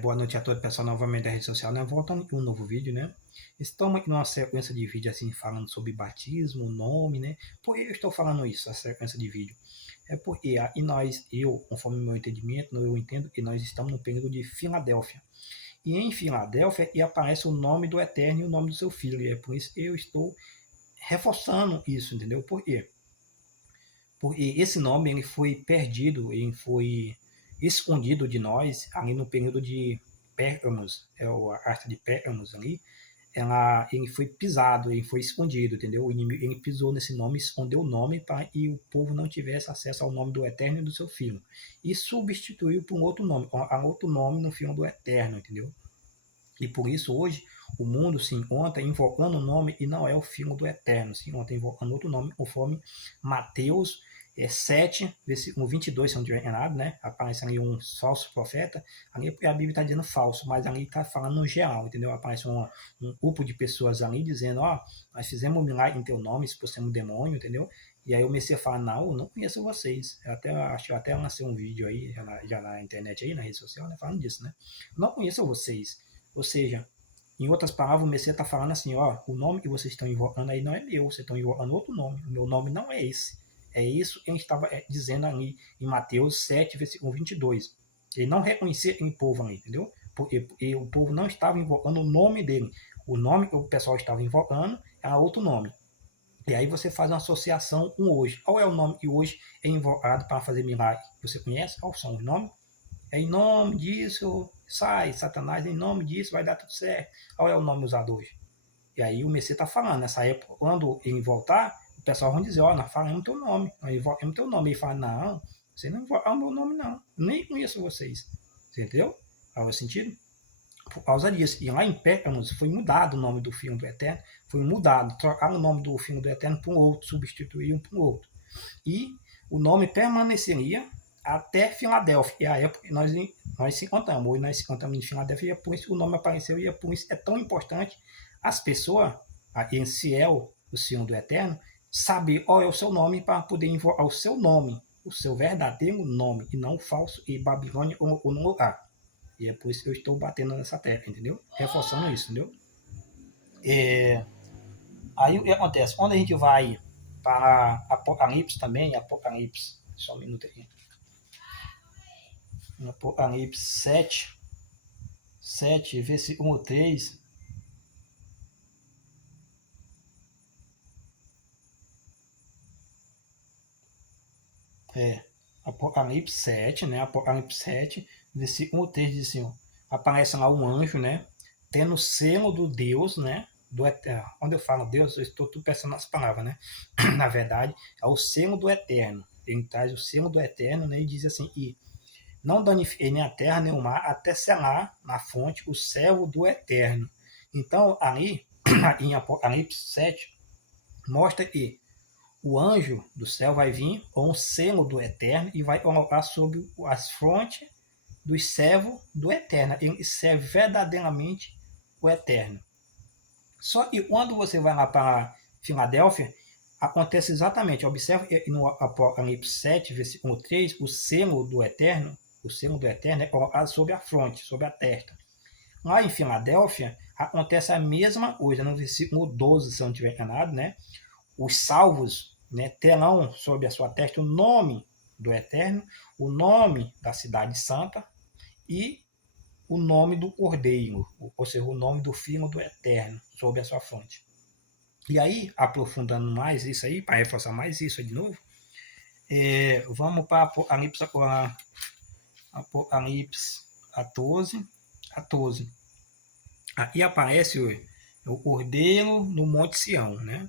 Boa noite a todos, pessoal, novamente da rede social, né? Voltando com um novo vídeo, né? Estamos aqui numa sequência de vídeos, assim, falando sobre batismo, nome, né? Por que eu estou falando isso, a sequência de vídeo? É porque conforme o meu entendimento, eu entendo que nós estamos no período de Filadélfia. E em Filadélfia, e aparece o nome do Eterno e o nome do seu Filho. E é por isso que eu estou reforçando isso, entendeu? Por quê? Porque esse nome ele foi perdido, ele foi escondido de nós ali no período de Pérgamos, a arte de Pérgamos ali, ele foi pisado, ele foi escondido, entendeu? O inimigo, ele pisou nesse nome, escondeu o nome para que o povo não tivesse acesso ao nome do Eterno e do seu Filho. E substituiu por um outro nome, outro nome no filme do Eterno, entendeu? E por isso hoje o mundo se encontra invocando o nome e não é o Filho do Eterno, se encontra invocando outro nome, conforme Mateus 7, versículo 22, se não estiver enganado, né? Aparece ali um falso profeta, ali a Bíblia está dizendo falso, mas ali está falando no geral, entendeu? Aparece um grupo de pessoas ali dizendo, nós fizemos um milagre em teu nome, expulsamos um demônio, entendeu? E aí o Messias fala, não, eu não conheço vocês. Acho que até lancei um vídeo aí, já na internet, aí na rede social, né, falando disso, né? Eu não conheço vocês. Ou seja, em outras palavras, o Messias está falando assim, o nome que vocês estão invocando aí não é meu, vocês estão invocando outro nome. O meu nome não é esse. É isso que a gente estava dizendo ali em Mateus 7, versículo 22. Ele não reconhecia aquele povo ali, entendeu? Porque o povo não estava invocando o nome dele. O nome que o pessoal estava invocando era outro nome. E aí você faz uma associação com hoje. Qual é o nome que hoje é invocado para fazer milagre? Você conhece? Qual são os nomes? É em nome disso, sai, Satanás, em nome disso, vai dar tudo certo. Qual é o nome usado hoje? E aí o Messias está falando, nessa época, quando ele voltar, o pessoal vai dizer, nós falamos teu nome, nós invocamos teu nome. Ele fala, não, você não invoca o meu nome, não. Nem conheço vocês. Você entendeu? Faz sentido? Por causa disso. E lá em Pérgamos foi mudado o nome do Filho do Eterno, foi mudado, trocaram o nome do Filho do Eterno para um outro, substituíram para um outro. E o nome permaneceria até Filadélfia, que é a época que nós se encontramos. Hoje nós se encontramos em Filadélfia, e é por isso que o nome apareceu, e é por isso que é tão importante as pessoas, em Ciel, o Senhor do Eterno, saber qual é o seu nome para poder invocar o seu nome, o seu verdadeiro nome, e não o falso e Babilônia ou no lugar. E é por isso que eu estou batendo nessa tecla, entendeu? Reforçando isso, entendeu? Aí o que acontece? Quando a gente vai para Apocalipse também, Apocalipse, só um minuto aí. Apocalipse 7, versículo 3. Apocalipse 7, né? Apocalipse 7, versículo 3 diz assim, aparece lá um anjo, né? Tendo o selo do Deus, né? Quando eu falo Deus, eu estou pensando nas palavras, né? Na verdade, é o selo do Eterno. Ele traz o selo do Eterno, né? E diz assim, e não danifiquei nem a terra nem o mar, até selar na fonte o servo do Eterno. Então, ali, em Apocalipse 7, mostra que o anjo do céu vai vir com o selo do Eterno e vai colocar sobre as frontes dos servos do Eterno. Ele serve verdadeiramente o Eterno. Só que quando você vai lá para Filadélfia, acontece exatamente, observe no Apocalipse 7, versículo 3, o selo do Eterno é colocado sobre a fronte, sobre a testa. Lá em Filadélfia, acontece a mesma coisa, no versículo 12, se eu não estiver enganado, né? Os salvos, né, terão sobre a sua testa o nome do Eterno, o nome da cidade santa e o nome do Cordeiro, ou seja, o nome do Filho do Eterno sobre a sua fronte. E aí, aprofundando mais isso aí, para reforçar mais isso aí de novo, vamos para Apocalipse 14. Aqui aparece o Cordeiro no Monte Sião, né?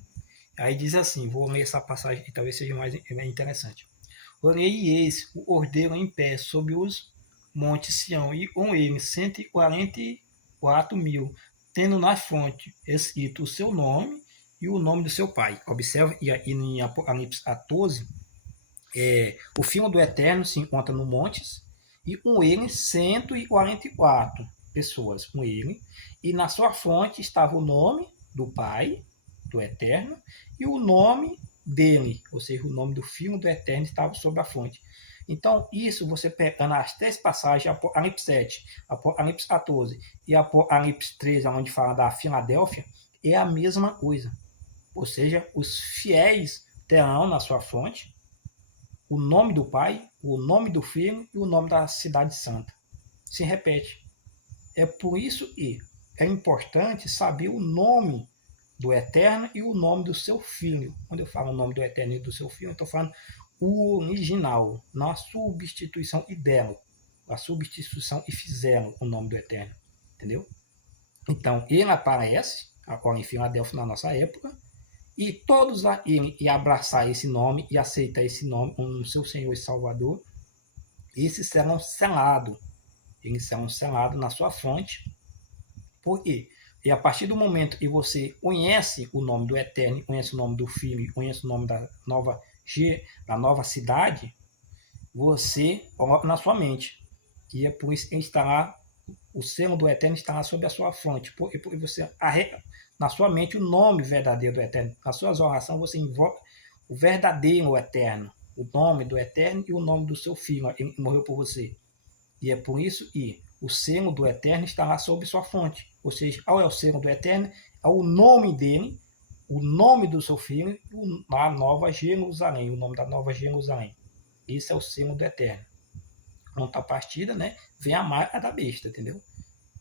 Aí diz assim, vou ler essa passagem que talvez seja mais interessante. Olhei e eis o Cordeiro em pé sobre os montes Sião, e com ele 144 mil, tendo na fonte escrito o seu nome e o nome do seu pai. Observe, e aí em Apocalipse 14, o Filho do Eterno se encontra no montes, e com ele 144 pessoas com ele, e na sua fonte estava o nome do Pai, do Eterno, e o nome dele, ou seja, o nome do Filho do Eterno estava sobre a fonte. Então, isso você pegando as 3 passagens, Apocalipse 7, Apocalipse 14 e Apocalipse 13, onde fala da Filadélfia, é a mesma coisa. Ou seja, os fiéis terão na sua fonte o nome do Pai, o nome do Filho e o nome da cidade santa. Se repete. É por isso que é importante saber o nome do Eterno e o nome do seu Filho. Quando eu falo o nome do Eterno e do seu Filho, eu estou falando o original, não a substituição e dela. A substituição e fizeram o nome do Eterno. Entendeu? Então, ele aparece, agora em Filadélfia, na nossa época, e todos irem e abraçar esse nome e aceitar esse nome como seu Senhor e Salvador, esses serão selados. Eles serão selados na sua fonte. Por quê? E a partir do momento que você conhece o nome do Eterno, conhece o nome do Filho, conhece o nome da nova cidade, você coloca na sua mente. E é por isso que estará, o selo do Eterno estará sobre a sua fonte. Porque você arrega na sua mente o nome verdadeiro do Eterno. Nas suas orações você invoca o verdadeiro Eterno, o nome do Eterno e o nome do seu Filho, ele que morreu por você. E é por isso que o selo do Eterno estará sob sua fonte. Ou seja, qual é o selo do Eterno? É o nome dele, o nome do seu Filho, a Nova Jerusalém, o nome da Nova Jerusalém. Esse é o selo do Eterno. Contrapartida, né? Vem a marca da besta, entendeu?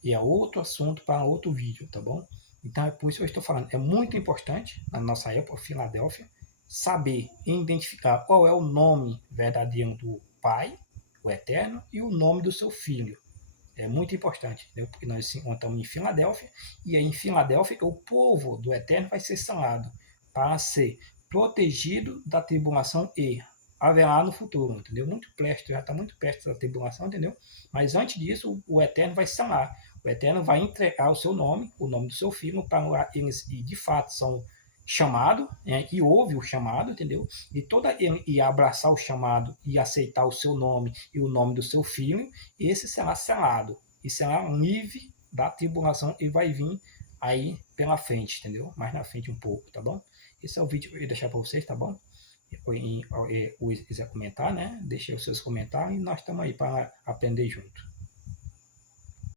E é outro assunto para outro vídeo, tá bom? Então é por isso que eu estou falando. É muito importante, na nossa época, Filadélfia, saber e identificar qual é o nome verdadeiro do Pai, o Eterno, e o nome do seu Filho. É muito importante, entendeu? Porque nós nos encontramos em Filadélfia, e aí em Filadélfia o povo do Eterno vai ser selado para ser protegido da tribulação e haverá no futuro, entendeu? Muito perto, já está muito perto da tribulação, entendeu? Mas antes disso, o Eterno vai selar. O Eterno vai entregar o seu nome, o nome do seu filho, para eles que de fato são chamados, né? E ouve o chamado, entendeu? E toda ele ia abraçar o chamado e aceitar o seu nome e o nome do seu filho, esse será selado e será livre da tribulação e vai vir aí pela frente, entendeu? Mais na frente um pouco, tá bom? Esse é o vídeo que eu ia deixar para vocês, tá bom? Ou quiser comentar, né? Deixe os seus comentários e nós estamos aí para aprender junto.